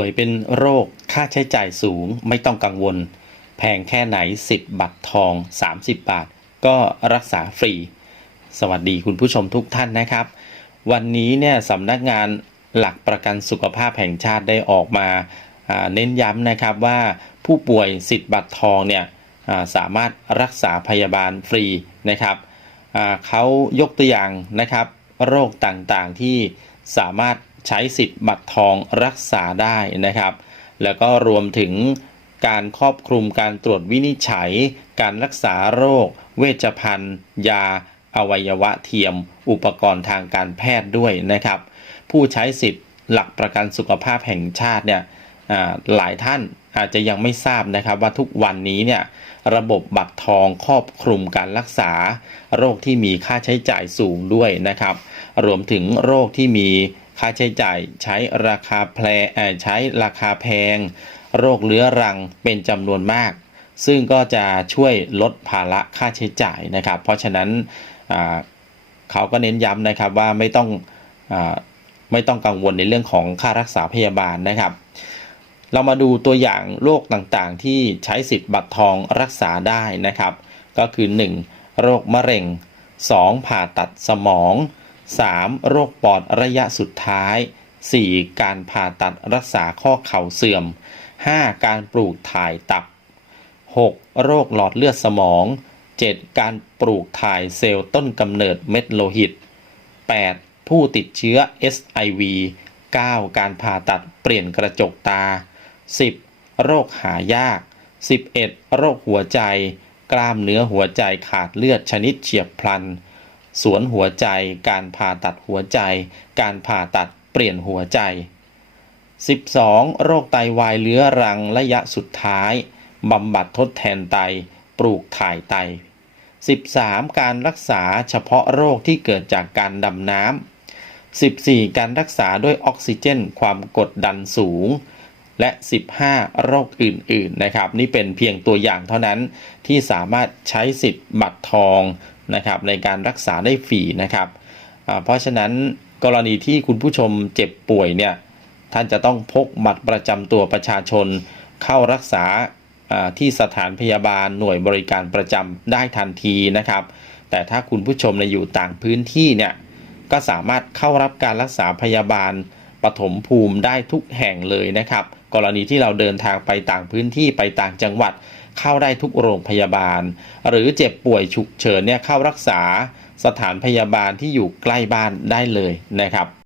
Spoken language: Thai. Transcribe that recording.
ป่วยเป็นโรคค่าใช้จ่ายสูงไม่ต้องกังวล แพงแค่ไหน 10 บัตรทอง 30 บาท ก็รักษาฟรี สวัสดีคุณผู้ชมทุกท่านนะครับ วันนี้เนี่ยสำนักงานหลักประกันสุขภาพแห่งชาติได้ออกมาเน้นย้ำนะครับว่าผู้ป่วยสิทธิ์บัตรทองเนี่ยสามารถรักษาพยาบาลฟรีนะครับเขายกตัวอย่างนะครับ โรคต่างๆที่สามารถใช้สิทธิ์บัตรทองรักษาได้นะครับ แล้วก็รวมถึงการครอบคลุมการตรวจวินิจฉัย การรักษาโรค เวชภัณฑ์ ยา อวัยวะเทียม อุปกรณ์ทางการแพทย์ด้วยนะครับ ผู้ใช้สิทธิ์หลักประกันสุขภาพแห่งชาติเนี่ยหลายท่านอาจจะยังไม่ทราบนะครับว่าทุกวันนี้เนี่ยระบบบัตรทองครอบคลุมการรักษา โรคที่มีค่าใช้จ่ายสูงด้วยนะครับ รวมถึงโรคที่มี ค่าใช้จ่ายใช้ราคาแพงใช้ราคาแพง โรคเรื้อรังเป็นจำนวนมาก ซึ่งก็จะช่วยลดภาระค่าใช้จ่ายนะครับ เพราะฉะนั้นเขาก็เน้นย้ำนะครับว่าไม่ต้องอไม่ต้องกังวลในเรื่องของค่ารักษาพยาบาลนะครับ เรามาดูตัวอย่างโรคต่างๆ ที่ใช้สิทธิ์บัตรทองรักษาได้นะครับ ก็คือ 1. โรคมะเร็ง 2. ผ่าตัดสมอง 3. โรคปอดระยะสุดท้าย 4. การผ่าตัดรักษาข้อเข่าเสื่อม 5. การปลูกถ่ายตับ 6. โรคหลอดเลือดสมอง 7. การปลูกถ่ายเซลล์ต้นกำเนิดเม็ดโลหิต 8. ผู้ติดเชื้อ SIV 9. การผ่าตัดเปลี่ยนกระจกตา 10. โรคหายาก 11. โรคหัวใจ กล้ามเนื้อหัวใจขาดเลือดชนิดเฉียบพลัน สวนหัวใจ การผ่าตัดหัวใจ การผ่าตัดเปลี่ยนหัวใจ 12. โรคไตวายเรื้อรังระยะสุดท้าย บำบัดทดแทนไต ปลูกถ่ายไต 13. การรักษาเฉพาะโรคที่เกิดจากการดำน้ำ 14. การรักษาด้วยออกซิเจน ความกดดันสูง และ 15 โรคอื่น ๆ นะครับ นี่เป็นเพียงตัวอย่างเท่านั้นที่สามารถใช้สิทธิ์บัตรทอง นะครับในการรักษาได้ฟรีนะครับเพราะฉะนั้นกรณีที่คุณผู้ชมเจ็บป่วยเนี่ยท่านจะต้องพกบัตรประจำตัวประชาชนเข้ารักษาที่สถานพยาบาลหน่วยบริการประจำได้ทันทีนะครับ แต่ถ้าคุณผู้ชมในอยู่ต่างพื้นที่เนี่ยก็สามารถเข้ารับการรักษาพยาบาลปฐมภูมิได้ทุกแห่งเลยนะครับ กรณีที่เราเดินทางไปต่างพื้นที่ไปต่างจังหวัด เข้าได้ทุกโรงพยาบาล หรือเจ็บป่วยฉุกเฉินเนี่ยเข้ารักษาสถานพยาบาลที่อยู่ใกล้บ้านได้เลยนะครับ